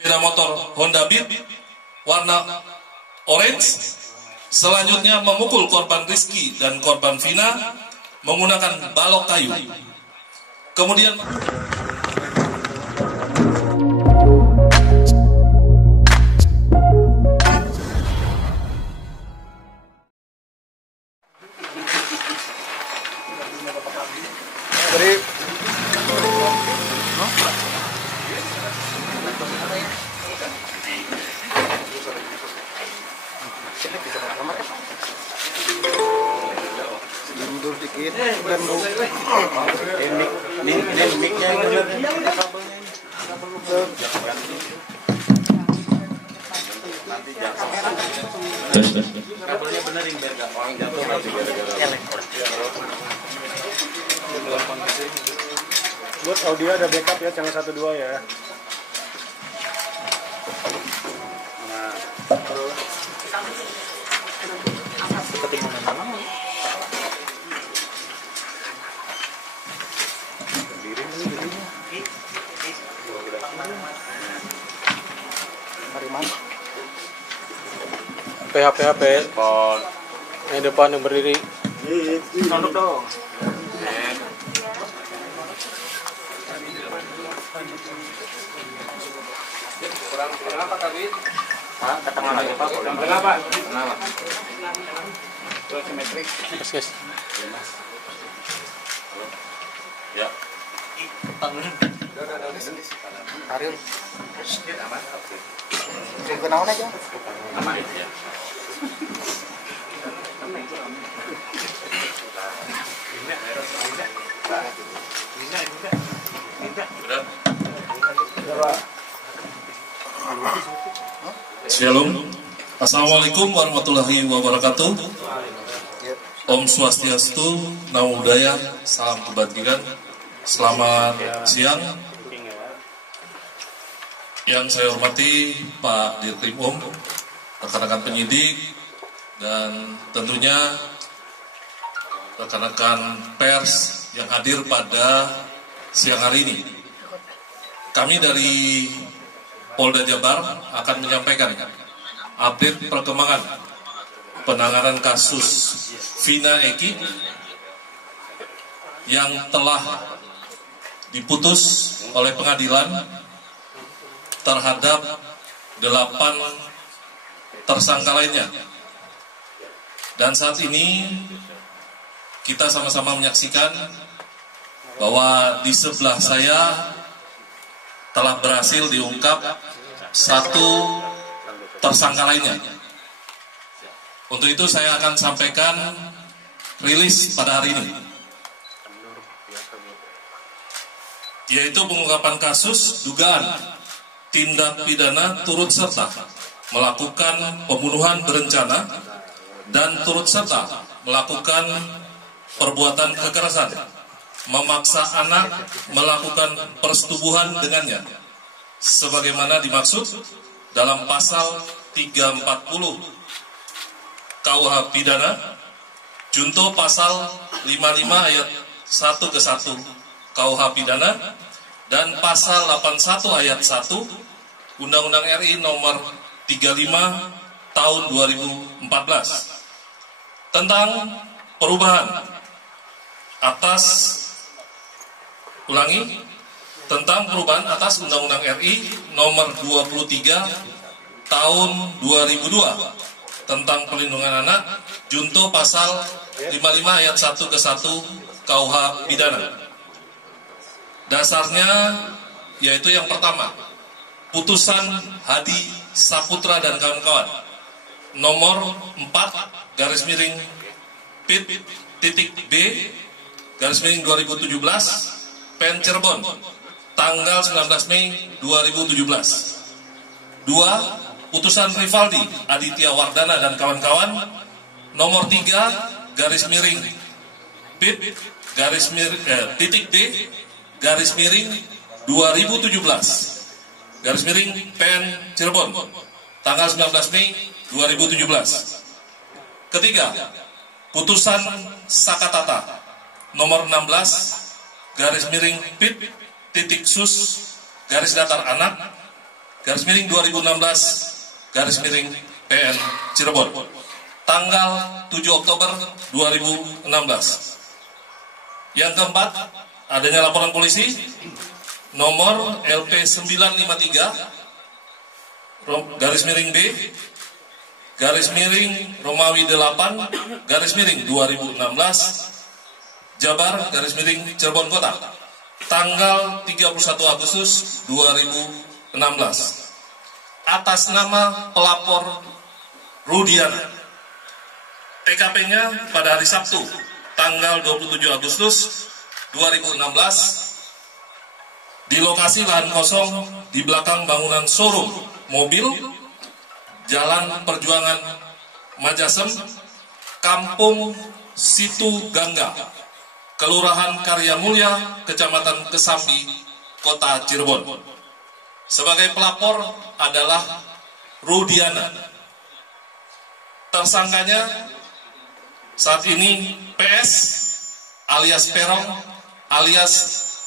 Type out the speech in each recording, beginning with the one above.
sepeda motor Honda Beat warna orange. Selanjutnya memukul korban Rizky dan korban Vina menggunakan balok kayu. Kemudian mundur dikit dan mic-nya yang bener kabelnya benerin biar gak orang jatuh nanti gara-gara buat audio ada backup ya, channel 1 2 ya. Nah, terus ketinggalan mana? HP yang depan yang berdiri Tunduk dong. kurang apa kabin? Ke tengah lagi Pak. Kenapa? Kurang simetrik. guys. Ya. Ariel. Kenaon aja. Aman ya. Shalom. Assalamualaikum warahmatullahi wabarakatuh. Om Swastiastu, Namo Buddhaya, salam kebajikan. Selamat siang. Yang saya hormati Pak Dirkrim rekan-rekan penyidik, dan tentunya rekan-rekan pers yang hadir pada siang hari ini. Kami dari Polda Jabar akan menyampaikan update perkembangan penanganan kasus Vina Eki yang telah diputus oleh pengadilan terhadap 8 tersangka lainnya. Dan saat ini kita sama-sama menyaksikan bahwa di sebelah saya telah berhasil diungkap 1 tersangka lainnya. Untuk itu saya akan sampaikan rilis pada hari ini, yaitu pengungkapan kasus dugaan tindak pidana turut serta melakukan pembunuhan berencana dan turut serta melakukan perbuatan kekerasan, memaksa anak melakukan persetubuhan dengannya, sebagaimana dimaksud dalam pasal 340 KUH Pidana, junto pasal 55 ayat 1 ke 1 KUH Pidana, dan pasal 81 ayat 1 Undang-Undang RI nomor 35 tahun 2014 tentang perubahan tentang perubahan atas Undang-Undang RI nomor 23 tahun 2002 tentang perlindungan anak, junto pasal 55 ayat 1 ke 1 KUH Pidana. Dasarnya yaitu yang pertama, putusan Hadi Saputra dan kawan-kawan nomor 4/B/2017 PN Cirebon tanggal 19 Mei 2017. 2. Putusan Rivaldi Aditya Wardana dan kawan-kawan nomor 3/B/2017 PN Cirebon tanggal 19 Mei 2017. Ketiga, putusan Sakatata nomor 16/PIT/sus anak PN Cirebon, tanggal 7 Oktober 2016. Yang keempat, adanya laporan polisi nomor LP 953 B Romawi 8 2016 Jabar Cirebon Kota, tanggal 31 Agustus 2016 atas nama pelapor Rudiana. TKP-nya pada hari Sabtu tanggal 27 Agustus 2016 di lokasi lahan kosong di belakang bangunan showroom mobil Jalan Perjuangan Majasem, Kampung Situ Gangga, Kelurahan Karya Mulya, Kecamatan Kesambi, Kota Cirebon. Sebagai pelapor adalah Rudiana. Tersangkanya saat ini PS alias Perong alias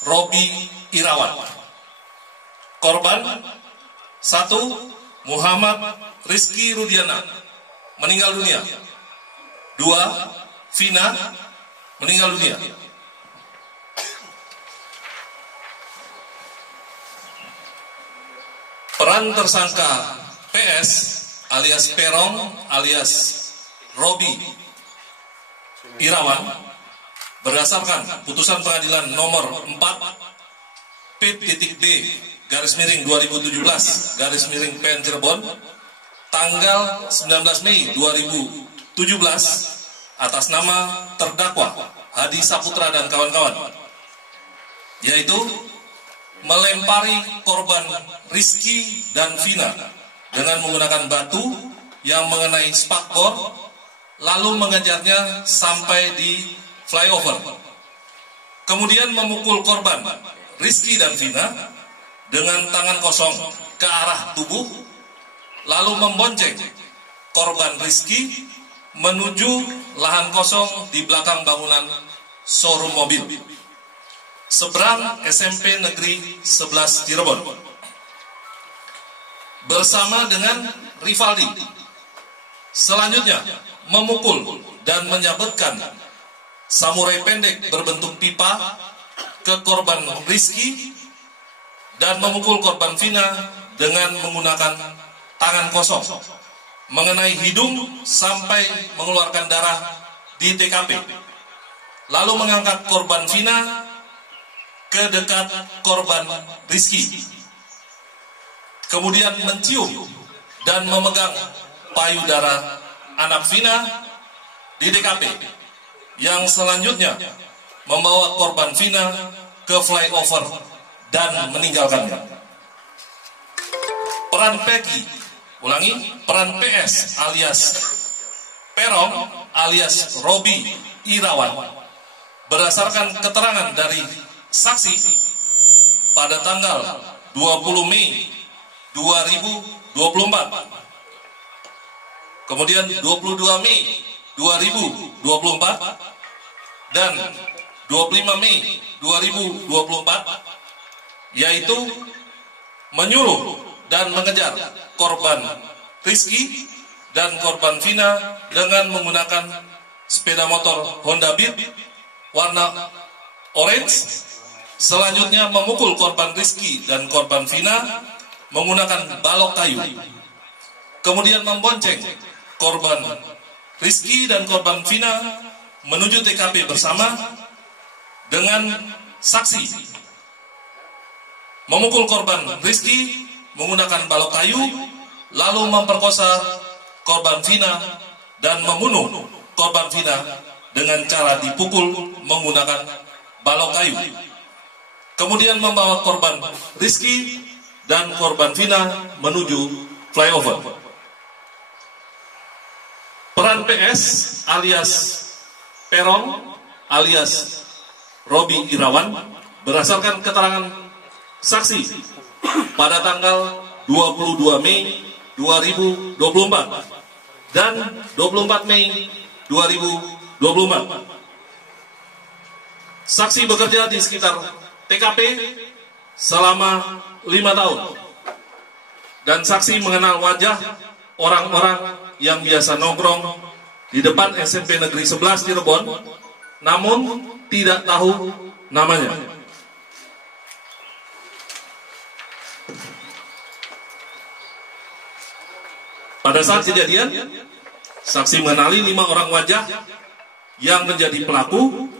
Robi Irawan. Korban 1. Muhammad Rizky Rudiana meninggal dunia. 2. Vina meninggal dunia. Peran tersangka PS alias Perong alias Robi Irawan berdasarkan putusan pengadilan nomor 4 P.D /2017 PN Cirebon tanggal 19 Mei 2017 atas nama terdakwa Hadi Saputra dan kawan-kawan, yaitu melempari korban Rizky dan Vina dengan menggunakan batu yang mengenai spakbor, lalu mengejarnya sampai di flyover. Kemudian memukul korban Rizky dan Vina dengan tangan kosong ke arah tubuh, lalu membonceng korban Rizky menuju lahan kosong di belakang bangunan showroom mobil seberang SMP Negeri 11 Cirebon. Bersama dengan Rivaldi, selanjutnya memukul dan menyabetkan samurai pendek berbentuk pipa ke korban Rizky dan memukul korban Vina dengan menggunakan tangan kosong mengenai hidung sampai mengeluarkan darah di TKP, lalu mengangkat korban Vina ke dekat korban Rizky, kemudian mencium dan memegang payudara anak Vina di TKP, yang selanjutnya membawa korban Vina ke flyover dan meninggalkannya. Peran peran PS alias Perong alias Robi Irawan berdasarkan keterangan dari saksi pada tanggal 20 Mei 2024, kemudian 22 Mei 2024 dan 25 Mei 2024, yaitu menyuruh dan mengejar korban Rizky dan korban Vina dengan menggunakan sepeda motor Honda Beat warna orange. Selanjutnya memukul korban Rizky dan korban Vina menggunakan balok kayu. Kemudian membonceng korban Rizky dan korban Vina menuju TKP bersama dengan saksi. Memukul korban Rizky menggunakan balok kayu, lalu memperkosa korban Vina dan membunuh korban Vina dengan cara dipukul menggunakan balok kayu. Kemudian membawa korban Rizky dan korban Vina menuju flyover. Peran PS alias Perong alias Robi Irawan berdasarkan keterangan saksi pada tanggal 22 Mei 2024 dan 24 Mei 2024. Saksi bekerja di sekitar TKP selama 5 tahun. dan saksi mengenal wajah orang-orang yang biasa nongkrong di depan SMP Negeri 11 Cirebon, namun tidak tahu namanya. Pada saat kejadian, saksi mengenali 5 orang wajah yang menjadi pelaku,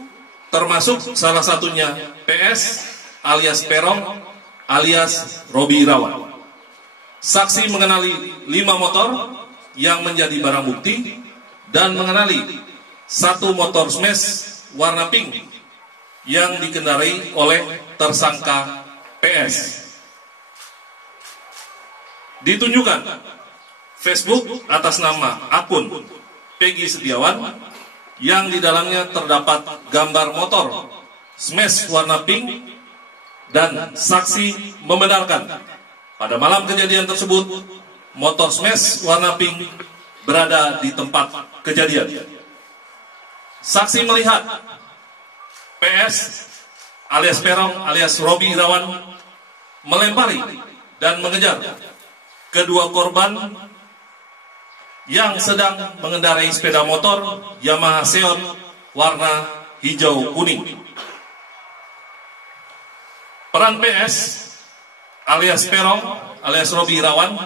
termasuk salah satunya PS alias Peron alias Robi Irawan. Saksi mengenali 5 motor yang menjadi barang bukti dan mengenali 1 motor smash warna pink yang dikendarai oleh tersangka PS. Ditunjukkan Facebook atas nama akun Peggy Setiawan yang di dalamnya terdapat gambar motor smash warna pink, dan saksi membenarkan pada malam kejadian tersebut motor smash warna pink berada di tempat kejadian. Saksi melihat PS alias Peron alias Robi Irawan melempari dan mengejar kedua korban yang sedang mengendarai sepeda motor Yamaha Seon warna hijau kuning. Peran PS alias Peron alias Robi Irawan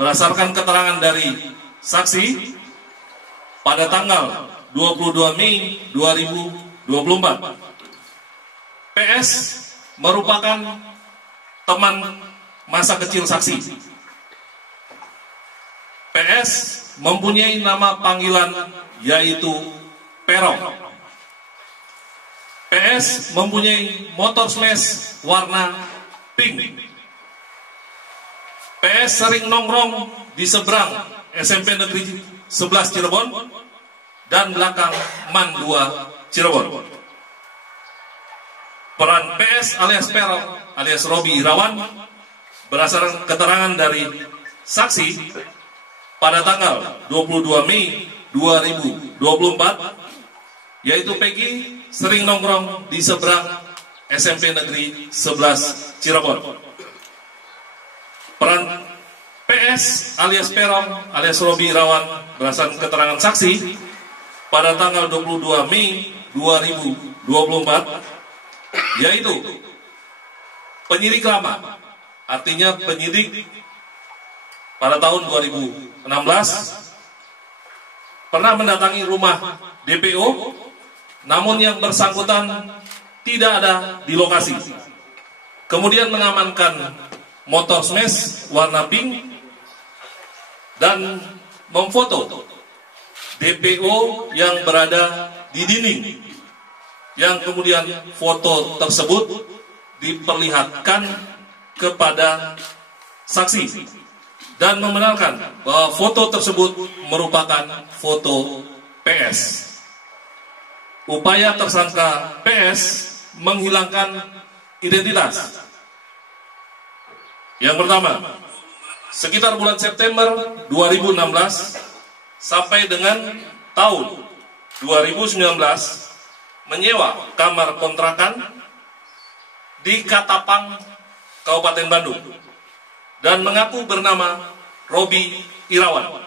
berdasarkan keterangan dari saksi pada tanggal 22 Mei 2024. PS merupakan teman masa kecil saksi. PS mempunyai nama panggilan yaitu Peron. PS mempunyai motor smash warna pink. PS sering nongkrong di seberang SMP Negeri 11 Cirebon dan belakang MAN 2 Cirebon. Peran PS alias Peron alias Robi Irawan berdasarkan keterangan dari saksi pada tanggal 22 Mei 2024, yaitu Peggy sering nongkrong di seberang SMP Negeri 11 Cirebon. Peran PS alias Peron alias Robi Irawan berdasarkan keterangan saksi pada tanggal 22 Mei 2024, yaitu penyidik lama, artinya penyidik pada tahun 2016 pernah mendatangi rumah DPO, namun yang bersangkutan tidak ada di lokasi. Kemudian mengamankan motor smash warna pink dan memfoto DPO yang berada di dinding, yang kemudian foto tersebut diperlihatkan kepada saksi dan membenarkan bahwa foto tersebut merupakan foto PS. Upaya tersangka PS menghilangkan identitas. Yang pertama, sekitar bulan September 2016 sampai dengan tahun 2019 menyewa kamar kontrakan di Katapang, Kabupaten Bandung, dan mengaku bernama Robi Irawan.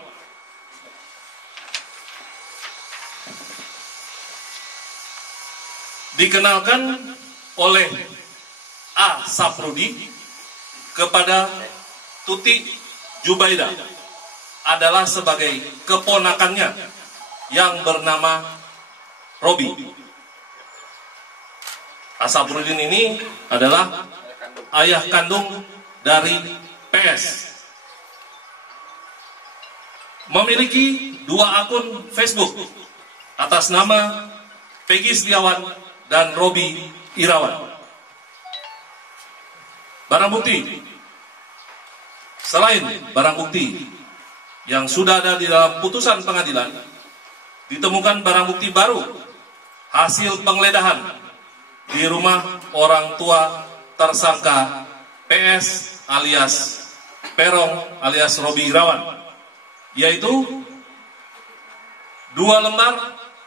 Dikenalkan oleh A. Saprudi kepada Tuti Jubaida adalah sebagai keponakannya yang bernama Robi. Asabruddin ini adalah ayah kandung dari PS. Memiliki 2 akun Facebook atas nama Peggy Setiawan dan Robi Irawan. Barang bukti. Selain barang bukti yang sudah ada di dalam putusan pengadilan, ditemukan barang bukti baru hasil penggeledahan di rumah orang tua tersangka PS alias Peron alias Robi Irawan, yaitu 2 lembar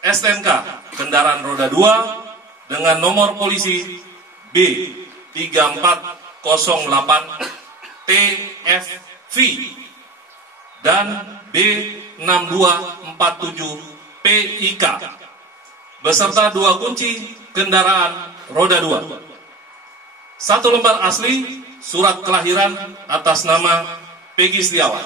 STNK kendaraan roda 2 dengan nomor polisi B3408 TFV dan B6247PIK beserta 2 kunci kendaraan roda 2. 1 lembar asli surat kelahiran atas nama Peggy Setiawan.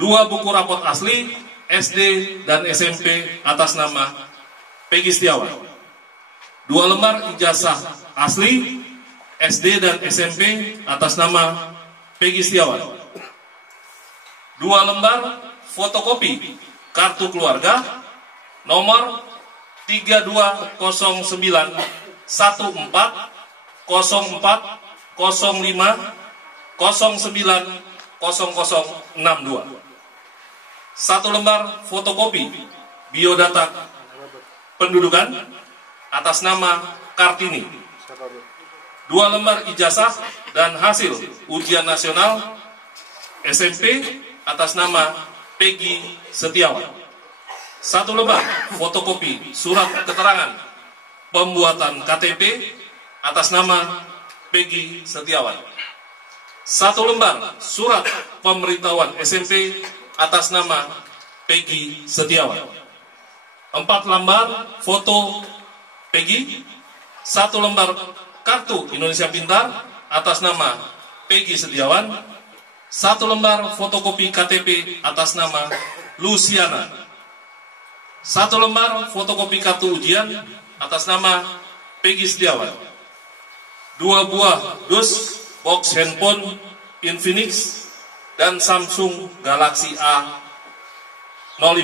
2 buku raport asli SD dan SMP atas nama Peggy Setiawan. 2 lembar ijazah asli SD dan SMP atas nama Peggy Setiawan. 2 lembar fotokopi kartu keluarga nomor 32040405090062. 1 lembar fotokopi biodata pendudukan atas nama Kartini. 2 lembar ijazah dan hasil ujian nasional SMP atas nama Peggy Setiawan. 1 lembar fotokopi surat keterangan pembuatan KTP atas nama Peggy Setiawan. 1 lembar surat pemberitahuan SMP atas nama Peggy Setiawan. 4 lembar foto Peggy. 1 lembar kartu Indonesia Pintar atas nama Peggy Setiawan. 1 lembar fotokopi KTP atas nama Luciana. 1 lembar fotokopi kartu ujian atas nama Peggy Setiawan. 2 buah dus box handphone Infinix dan Samsung Galaxy A05.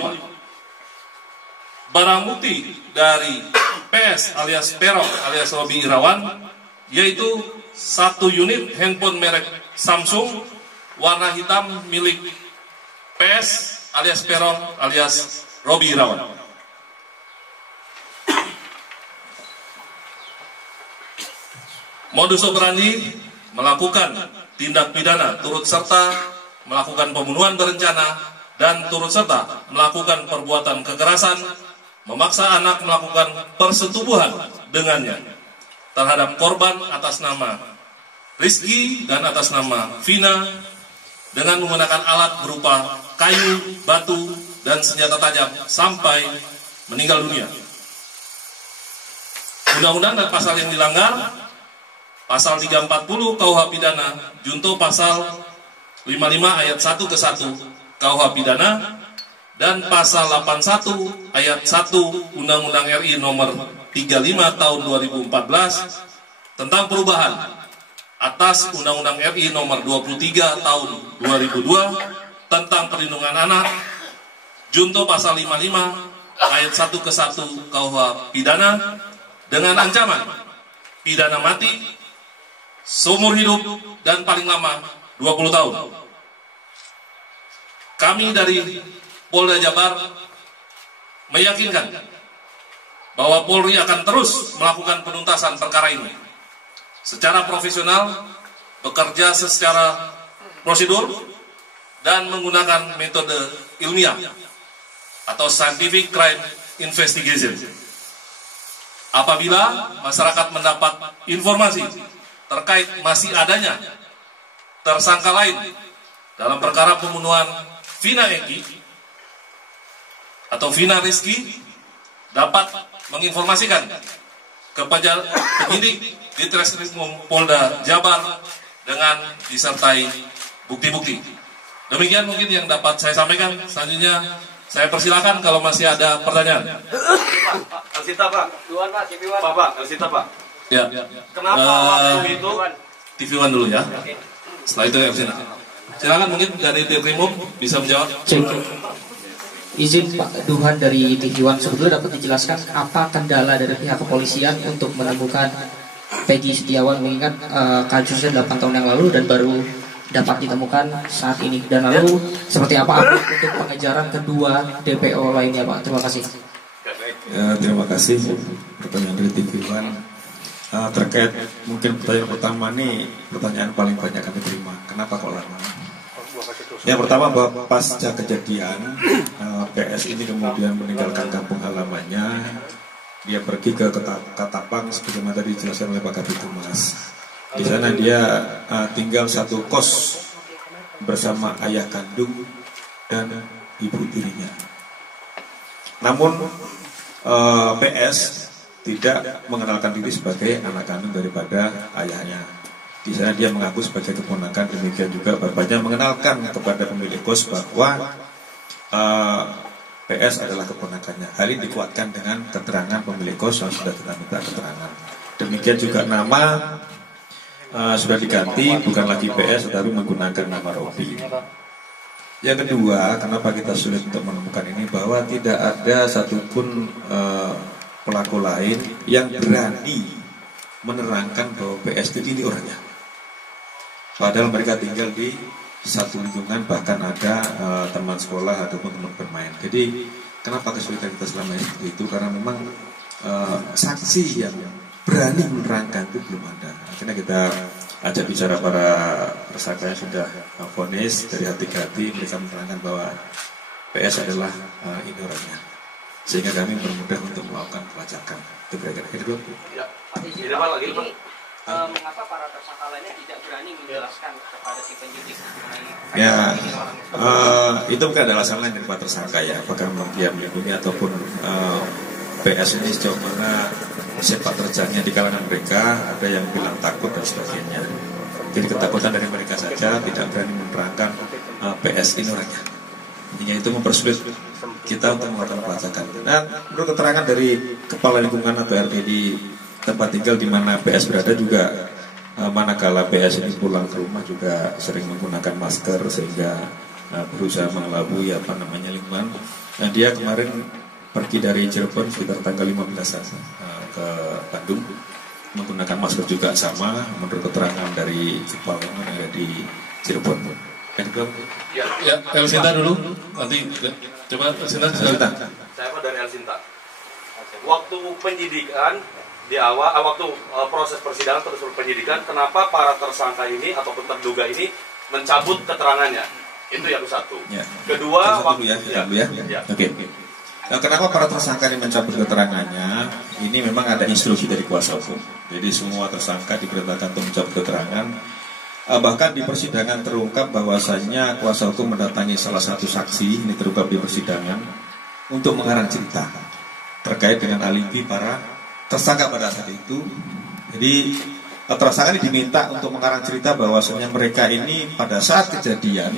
Barang bukti dari PS alias Peron alias Robi Irawan yaitu 1 unit handphone merek Samsung warna hitam milik PS alias Peron alias Robi Irawan. Modus operandi melakukan tindak pidana turut serta melakukan pembunuhan berencana dan turut serta melakukan perbuatan kekerasan, memaksa anak melakukan persetubuhan dengannya terhadap korban atas nama Rizky dan atas nama Vina dengan menggunakan alat berupa kayu, batu, dan senjata tajam sampai meninggal dunia. Undang-undang dan pasal yang dilanggar, pasal 340 KUH Pidana junto pasal 55 ayat 1 ke 1 KUH Pidana dan pasal 81 ayat 1 Undang-Undang RI nomor 35 tahun 2014 tentang perubahan atas Undang-Undang RI nomor 23 tahun 2002 tentang perlindungan anak junto pasal 55 ayat 1 ke 1 KUH Pidana dengan ancaman pidana mati, seumur hidup, dan paling lama 20 tahun. Kami dari Polda Jabar meyakinkan bahwa Polri akan terus melakukan penuntasan perkara ini secara profesional, bekerja secara prosedur, dan menggunakan metode ilmiah atau scientific crime investigation. Apabila masyarakat mendapat informasi terkait masih adanya tersangka lain dalam perkara pembunuhan Vina Eki atau Vina Rizky, dapat menginformasikan kepada penyidik di Treskrimum Polda Jabar dengan disertai bukti-bukti. Demikian mungkin yang dapat saya sampaikan. Selanjutnya saya persilakan kalau masih ada pertanyaan. Elsita Pak. Pak, Elsita Pak. Ya. Kenapa waktu itu TV One dulu ya. Setelah itu Elsita. Silakan mungkin dari Treskrimum bisa menjawab. Izin Pak Duhan dari TV One, sebetulnya dapat dijelaskan apa kendala dari pihak kepolisian untuk menemukan Peggy Setiawan, mengingat kasusnya 8 tahun yang lalu dan baru dapat ditemukan saat ini, dan lalu seperti apa untuk pengejaran kedua DPO lainnya Pak? Terima kasih. Ya, terima kasih pertanyaan dari TV One. Terkait mungkin pertanyaan pertama ini pertanyaan paling banyak kami terima. Kenapa kok lama? Yang pertama bahwa pasca kejadian PS ini kemudian meninggalkan kampung halamannya, dia pergi ke Katapang sebagaimana tadi dijelaskan oleh Pak Kabid Humas. Di sana dia tinggal satu kos bersama ayah kandung dan ibu tirinya. Namun PS tidak mengenalkan diri sebagai anak kandung daripada ayahnya. Di sana dia mengaku sebagai keponakan, demikian juga bapaknya mengenalkan kepada pemilik kos bahwa PS adalah keponakannya. Hal ini dikuatkan dengan keterangan pemilik kos yang sudah kita minta keterangan. Demikian juga nama sudah diganti, bukan lagi PS tetapi menggunakan nama Robi. Yang kedua, kenapa kita sulit untuk menemukan ini, bahwa tidak ada satupun pelaku lain yang berani menerangkan bahwa PS ini orangnya. Padahal mereka tinggal di satu lingkungan, bahkan ada teman sekolah ataupun teman bermain. Jadi kenapa kesulitan kita selama ini seperti itu? Karena memang saksi yang berani menerangkan itu belum ada. Akhirnya kita ajak bicara para tersangka yang sudah vonis dari hati ke hati, mereka menerangkan bahwa PS adalah ini orangnya, sehingga kami bermudah untuk melakukan pelacakan. Itu kira-kira itu. Ya. Tidak apa lagi, Pak. Mengapa para tersangka lainnya tidak berani menjelaskan kepada si penyidik mengenai Ya, itu bukan ada alasan lain dari para tersangka ya, apakah memang dia melindungi ataupun PS ini sejauh mana sepak terjangnya di kalangan mereka, ada yang bilang takut dan sebagainya. Jadi ketakutan dari mereka saja, tidak berani menerangkan PS ini orangnya. Intinya itu mempersulit kita untuk melakukan pelacakan. Dan menurut keterangan dari kepala lingkungan atau RT di tempat tinggal di mana PS berada juga, manakala PS ini pulang ke rumah juga sering menggunakan masker sehingga berusaha mengelabui lingkungan. Nah, dia kemarin pergi dari Cirebon sekitar tanggal 15 ke Bandung menggunakan masker juga sama, menurut keterangan dari kepala lingkungan yang ada di Cirebon. Ya, Elsinta dulu, nanti coba Elsinta. Saya Pak dari Elsinta. Waktu penyidikan di awal, waktu proses persidangan terus penyidikan, kenapa para tersangka ini ataupun terduga ini mencabut keterangannya? Itu yang satu. Ya. Kedua, waktu Oke. Nah, kenapa para tersangka ini mencabut keterangannya? Ini memang ada instruksi dari kuasa hukum. Jadi semua tersangka diperintahkan untuk mencabut keterangan. Bahkan di persidangan terungkap bahwasannya kuasa hukum mendatangi salah satu saksi, ini terungkap di persidangan, untuk mengarang cerita terkait dengan alibi para tersangka pada saat itu. Jadi tersangka ini diminta untuk mengarang cerita bahwasannya mereka ini pada saat kejadian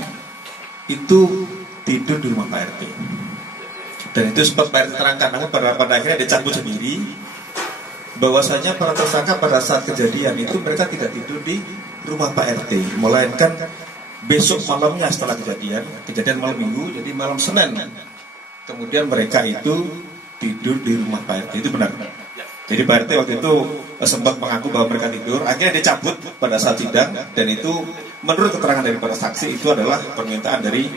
itu tidur di rumah Pak RT. Dan itu sempat Pak RT terangkan, namun pada akhirnya dicabut sendiri bahwasanya para tersangka pada saat kejadian itu mereka tidak tidur di rumah Pak RT, melainkan besok malamnya setelah kejadian malam Minggu, jadi malam Senin, kemudian mereka itu tidur di rumah Pak RT. Itu benar. Jadi Pak RT waktu itu sempat mengaku bahwa mereka tidur, akhirnya dicabut pada saat sidang, dan itu menurut keterangan dari para saksi itu adalah permintaan dari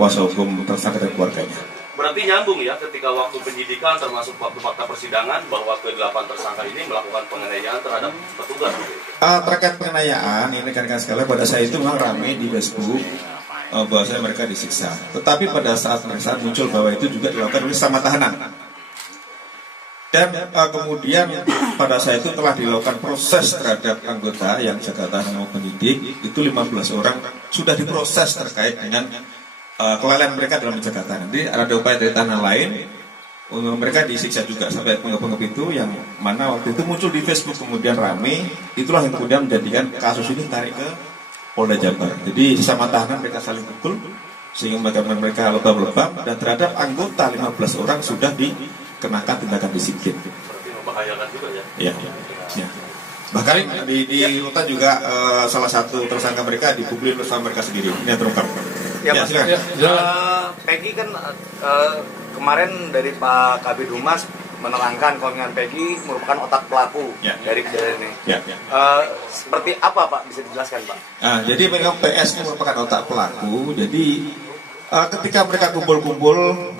kuasa hukum tersangka dan keluarganya. Berarti nyambung ya ketika waktu penyidikan termasuk waktu fakta persidangan bahwa ke-8 tersangka ini melakukan penganiayaan terhadap petugas. Terkait penganiayaan, ini rekan-rekan sekalian, pada saat itu memang ramai di Facebook bahwasanya mereka disiksa. Tetapi pada saat muncul bahwa itu juga dilakukan oleh sama tahanan. Dan kemudian pada saat itu telah dilakukan proses terhadap anggota yang jaga tahanan maupun penyidik, itu 15 orang sudah diproses terkait dengan kelalaian mereka dalam menjaga tahanan. Jadi ada upaya dari tahanan lain, mereka disiksa juga sampai penggep-penggep itu, yang mana waktu itu muncul di Facebook kemudian rame. Itulah yang kemudian menjadikan kasus ini tarik ke Polda Jabar. Jadi sesama tahanan mereka saling pukul sehingga mereka lebam-lebam, dan terhadap anggota 15 orang sudah dikenakan tindakan disiplin. Berarti membahayakan juga ya. Ya. Bahkan di rutan juga salah satu tersangka mereka dipukuli bersama mereka sendiri. Ini yang terungkap. Ya, Mas. Silakan. Peggy kan kemarin dari Pak Kabid Humas menerangkan kalau dengan Peggy merupakan otak pelaku dari kejadian ini. Seperti apa Pak? Bisa dijelaskan Pak? Jadi memang PS ini merupakan otak pelaku. Jadi ketika mereka kumpul-kumpul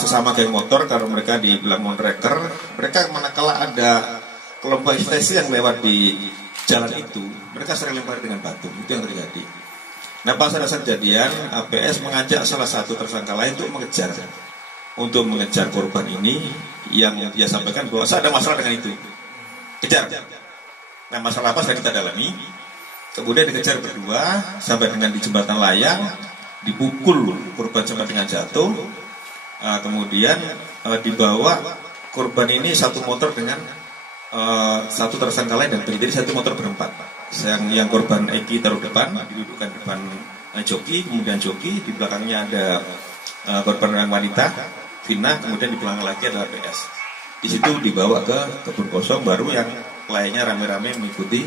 sesama geng motor, karena mereka dibilang monreker, mereka manakala ada kelompok ekstasi yang lewat di jalan itu, mereka sering lempar dengan batu. Itu yang terjadi. Nah, pas ada kejadian, PS mengajak salah satu tersangka lain untuk mengejar korban ini, yang dia sampaikan bahwa saya ada masalah dengan itu, kejar. Nah, masalah apa sudah kita dalami. Kemudian dikejar berdua sampai dengan di jembatan layang, dipukul korban sampai dengan jatuh. Kemudian dibawa korban ini satu motor dengan satu tersangka lain dan jadi satu motor berempat. Yang korban Eki taruh depan, didudukkan depan joki, kemudian joki di belakangnya ada korban yang wanita, Vina, kemudian di belakang lagi adalah PS. Di situ dibawa ke kebun kosong, baru yang lainnya rame-rame mengikuti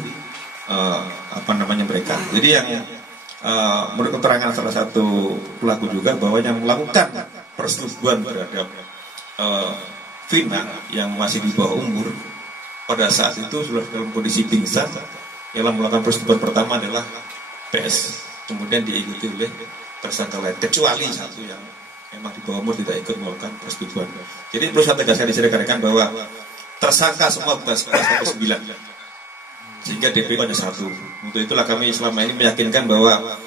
mereka. Jadi yang menurut keterangan salah satu pelaku juga bahwa yang melakukan persetubuhan terhadap Vina yang masih di bawah umur pada saat itu sudah dalam kondisi pingsan. Yang melakukan persetubuhan pertama adalah PS, kemudian diikuti oleh tersangka lain, kecuali satu yang memang di bawah umur tidak ikut melakukan persetubuhan. Jadi perlu saya tegaskan di sini rekan-rekan bahwa tersangka semua bukan 11 tapi 9. Sehingga DPO hanya 1. Untuk itulah kami selama ini meyakinkan bahwa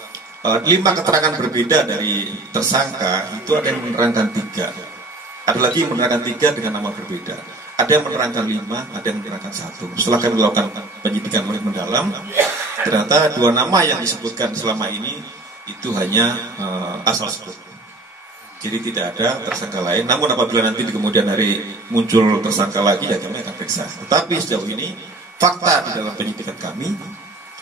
5 keterangan berbeda dari tersangka itu ada yang menerangkan 3. Ada lagi yang menerangkan 3 dengan nama berbeda. Ada yang menerangkan 5, ada yang menerangkan 1. Setelah kami melakukan penyidikan lebih mendalam, ternyata 2 nama yang disebutkan selama ini itu hanya asal sebut. Jadi tidak ada tersangka lain. Namun apabila nanti di kemudian hari muncul tersangka lagi, ya kami akan periksa. Tetapi sejauh ini fakta di dalam penyidikan kami,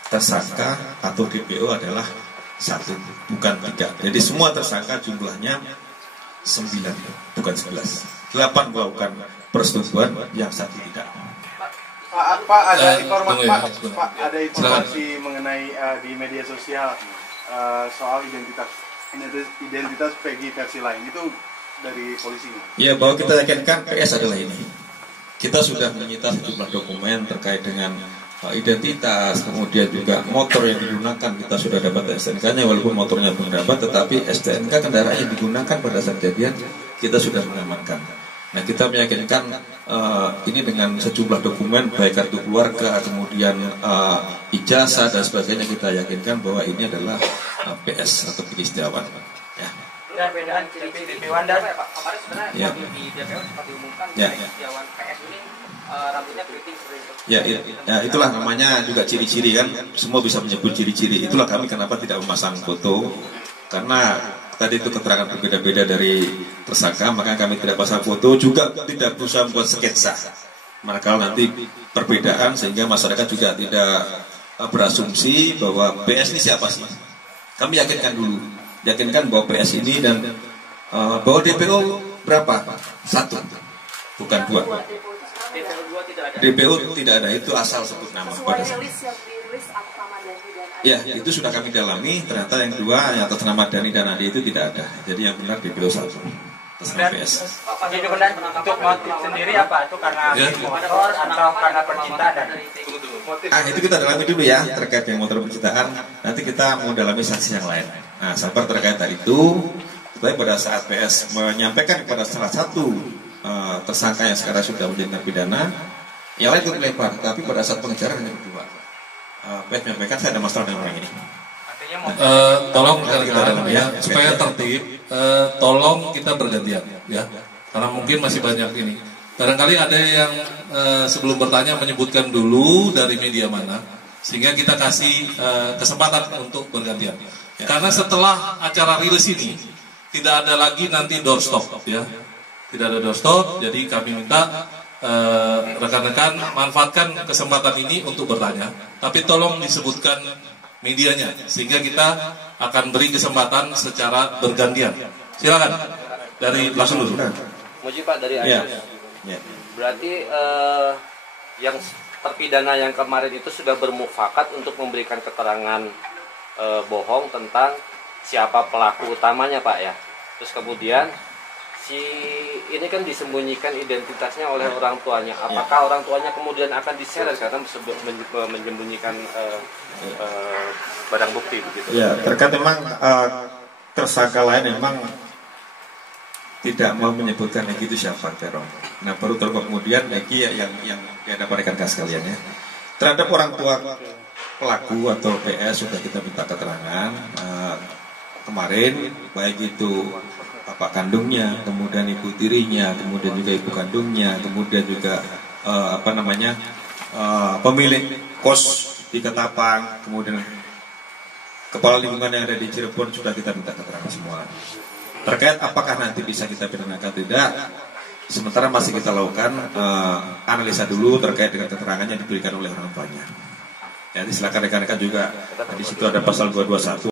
tersangka atau DPO adalah 1, bukan 3. Jadi semua tersangka jumlahnya 9, bukan 11. 8 melakukan persetubuhan, yang 1 tidak. Pak, ada informasi mengenai di media sosial soal identitas Peggy versi lain, itu dari polisi? Ya, bahwa kita yakinkan PS adalah ini. Kita sudah menyita sejumlah dokumen terkait dengan identitas, kemudian juga motor yang digunakan kita sudah dapat STNK-nya, walaupun motornya belum dapat, tetapi STNK kendaraan yang digunakan pada saat kejadian kita sudah mengamankan. Nah, kita meyakinkan ini dengan sejumlah dokumen, baik kartu keluarga, kemudian ijazah dan sebagainya, kita yakinkan bahwa ini adalah PS atau Peggy Setiawan. Ya. Perbedaan ciri-ciri DPO dan kemarin sebenarnya di DPO sempat diumumkan Setiawan PS ini rambutnya keriting seperti itu. Ya, itulah namanya juga ciri-ciri kan. Semua bisa menyebut ciri-ciri. Itulah kami kenapa tidak memasang foto, karena tadi itu keterangan berbeda-beda dari tersangka, maka kami tidak pasang foto, juga tidak berusaha membuat sketsa. Maka nanti perbedaan sehingga masyarakat juga tidak berasumsi bahwa PS ini siapa sih. Kami yakinkan bahwa PS ini dan bahwa DPO berapa? 1, bukan 2. DPO tidak ada, itu asal sebut nama. Ya, itu sudah kami dalami. Ternyata yang 2 yang atas nama Dani dan Adi itu tidak ada. Jadi yang benar DPO 1 atas nama PS. Untuk motif sendiri apa? Itu karena motor atau karena percintaan? Itu kita dalami dulu ya terkait yang motor percintaan. Nanti kita mau dalami saksi yang lain. Nah, sabar terkait hal itu. Tapi pada saat PS menyampaikan kepada salah satu tersangka yang sekarang sudah menjadi terpidana, yang lain ikut melempar. Tapi pada saat pengejaran hanya berdua. PS menyampaikan saya ada masalah dengan orang ini. Tolong supaya tertib, tolong kita bergantian ya, karena mungkin masih banyak ini. Barangkali ada yang sebelum bertanya menyebutkan dulu dari media mana, sehingga kita kasih kesempatan untuk bergantian. Karena setelah acara rilis ini tidak ada lagi nanti doorstop ya, tidak ada doorstop. Jadi kami minta rekan-rekan manfaatkan kesempatan ini untuk bertanya, tapi tolong disebutkan medianya sehingga kita akan beri kesempatan secara bergantian. Silakan dari langsung dulu. Muji Pak dari Ayah. Berarti yang terpidana yang kemarin itu sudah bermufakat untuk memberikan keterangan bohong tentang siapa pelaku utamanya Pak ya. Terus kemudian si ini kan disembunyikan identitasnya oleh orang tuanya. Apakah orang tuanya kemudian akan diseret karena menyembunyikan barang bukti begitu? Ya, terkait memang tersangka lain memang tidak mau menyebutkan Eki itu siapa teror. Nah, baru kemudian Eki yang dihadapan rekan-rekan sekalian ya. Terhadap orang tua pelaku atau PS sudah kita minta keterangan kemarin, baik itu bapak kandungnya, kemudian ibu tirinya, kemudian juga ibu kandungnya, kemudian juga pemilik kos di Ketapang, kemudian kepala lingkungan yang ada di Cirebon sudah kita minta keterangan semua. Terkait apakah nanti bisa kita pidanakan tidak, sementara masih kita lakukan analisa dulu terkait dengan keterangan yang diberikan oleh orang tuanya. Jadi silakan rekan-rekan juga, di situ ada pasal 221